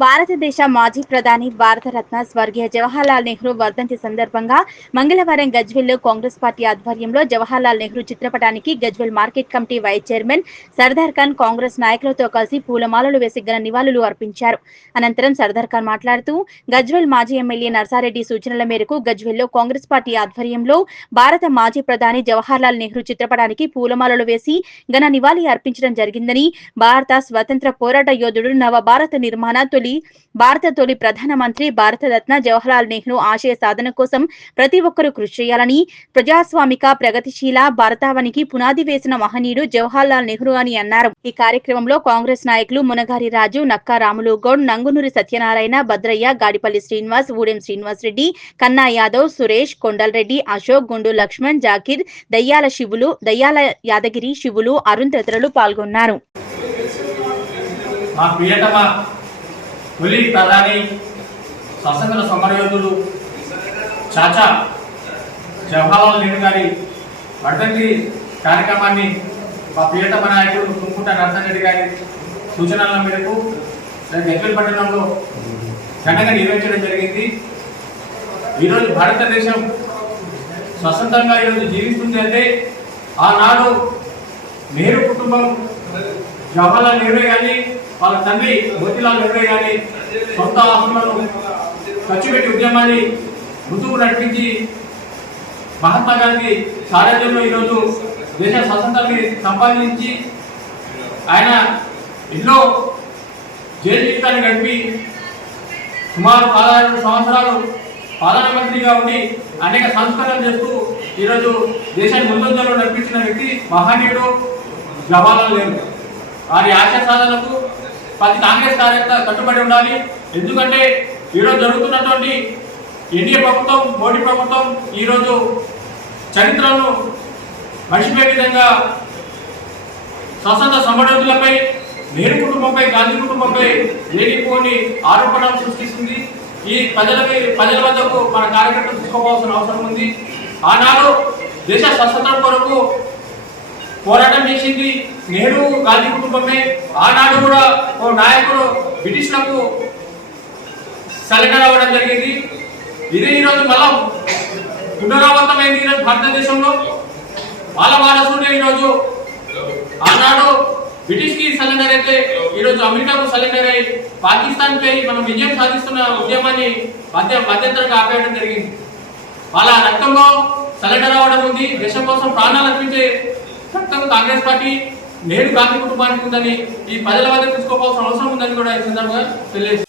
భారతదేశ మాజీ ప్రధాని భారతరత్న స్వర్గీయ జవహర్లాల్ నెహ్రూ వర్ధంతి సందర్భంగా మంగళవారం గజ్వేల్లో కాంగ్రెస్ పార్టీ ఆధ్వర్యంలో జవహర్లాల్ నెహ్రూ చిత్రపటానికి Gajwel market committee vice chairman Sardar Khan Congress నాయకులతో కలిసి పూలమాలలు వేసి ఘన నివాళులు అర్పించారు. అనంతరం సర్దార్ ఖాన్ మాట్లాడుతూ గజ్వేల్ మాజీ ఎమ్మెల్యే నర్సారెడ్డి సూచనల మేరకు గజ్వేల్లో కాంగ్రెస్ పార్టీ ఆధ్వర్యంలో భారత మాజీ ప్రధాని జవహర్లాల్ నెహ్రూ చిత్రపటానికి పూలమాలలు వేసి ఘన నివాళి అర్పించడం జరిగిందని, భారత స్వతంత్ర పోరాట యోధుడు, నవ భారత నిర్మాణ భారత తొలి ప్రధానమంత్రి భారతరత్న జవహర్లాల్ నెహ్రూ ఆశయ సాధన కోసం ప్రతి ఒక్కరూ కృషి చేయాలని, ప్రజాస్వామిక ప్రగతిశీల భారతావనికి పునాది వేసిన మహనీయుడు జవహర్లాల్ నెహ్రూ అని అన్నారు. ఈ కార్యక్రమంలో కాంగ్రెస్ నాయకులు మునగారి రాజు, నక్కా రాములు గౌడ్, నంగునూరి సత్యనారాయణ, భద్రయ్య, గాడిపల్లి శ్రీనివాస్, ఊడెం శ్రీనివాస్ రెడ్డి, కన్నా యాదవ్, సురేష్, కొండల్ రెడ్డి, అశోక్, గుండు లక్ష్మణ్, జాకీర్, దయ్యాల శివులు, దయ్యాల యాదగిరి శివులు, అరుణ్ తదితరులు పాల్గొన్నారు. తొలి ప్రధాని స్వతంత్ర సమరయోధుడు చాచా జవహర్లాల్ నెహ్రూ గారి వర్ధంతి కార్యక్రమాన్ని మా ప్రియతమ నాయకుడు కుంకుట నర్సారెడ్డి గారి సూచనల మేరకు గజ్వేల్ పట్టణంలో ఘనంగా నిర్వహించడం జరిగింది. ఈరోజు భారతదేశం స్వతంత్రంగా ఈరోజు జీవిస్తుంది అంటే ఆనాడు నెహ్రూ కుటుంబం, జవహర్లాల్ నెహ్రూ కానీ వాళ్ళ తండ్రి మోతీలాల్ నెహ్రూ కానీ సొంత ఆస్తులను ఖర్చు పెట్టి ఉద్యమాన్ని ముందుకు నడిపించి మహాత్మా గాంధీ సారథ్యంలో ఈరోజు దేశ స్వాతంత్రాన్ని సంపాదించి ఆయన ఎన్నో జైలు జీవితాన్ని గడిపి సుమారు 16 సంవత్సరాలు ప్రధానమంత్రిగా ఉండి అనేక సంస్కరణలు చేస్తూ ఈరోజు దేశాన్ని ముందంజలో నడిపించిన వ్యక్తి మహనీయుడు జవహర్లాల్ నెహ్రూ. వారి ఆశయ సాధనకు ప్రతి కాంగ్రెస్ కార్యకర్త కట్టుబడి ఉండాలి. ఎందుకంటే ఈరోజు జరుగుతున్నటువంటి ఎన్డీఏ ప్రభుత్వం, మోడీ ప్రభుత్వం ఈరోజు చరిత్రను మర్చిపోయే విధంగా స్వతంత్ర సమరయోధులపై, నెహ్రూ కుటుంబంపై, గాంధీ కుటుంబంపై లేనిపోని ఆరోపణలు సృష్టిస్తుంది. ఈ ప్రజల వద్దకు మన కార్యకర్తలు తీసుకోవాల్సిన అవసరం ఉంది. ఆనాడు దేశ స్వతంత్రం కొరకు పోరాటం చేసింది నెహ్రూ, గాంధీ కుటుంబమే. ఆనాడు కూడా ఓ నాయకుడు బ్రిటిష్లకు సరెండర్ అవ్వడం జరిగింది. ఇది ఈరోజు మళ్ళా పునరావృతమైంది. ఈరోజు భారతదేశంలో వాళ్ళ వారసుడే ఈరోజు ఆనాడు బ్రిటిష్కి సరెండర్ అయితే ఈరోజు అమెరికాకు సరెండర్ అయి పాకిస్తాన్పై మనం విజయం సాధిస్తున్న ఉద్యమాన్ని మధ్యంతరంగా ఆపేయడం జరిగింది. వాళ్ళ రక్తంలో సరెండర్ అవ్వడం ఉంది. దేశం కోసం ప్రాణాలు అర్పించే రక్తం కాంగ్రెస్ పార్టీ, నెహ్రూ, గాంధీ కుటుంబానికి ఉందని ఈ ప్రజల వద్ద తీసుకోవాల్సిన అవసరం ఉందని కూడా ఈ సందర్భంగా తెలియజేస్తారు.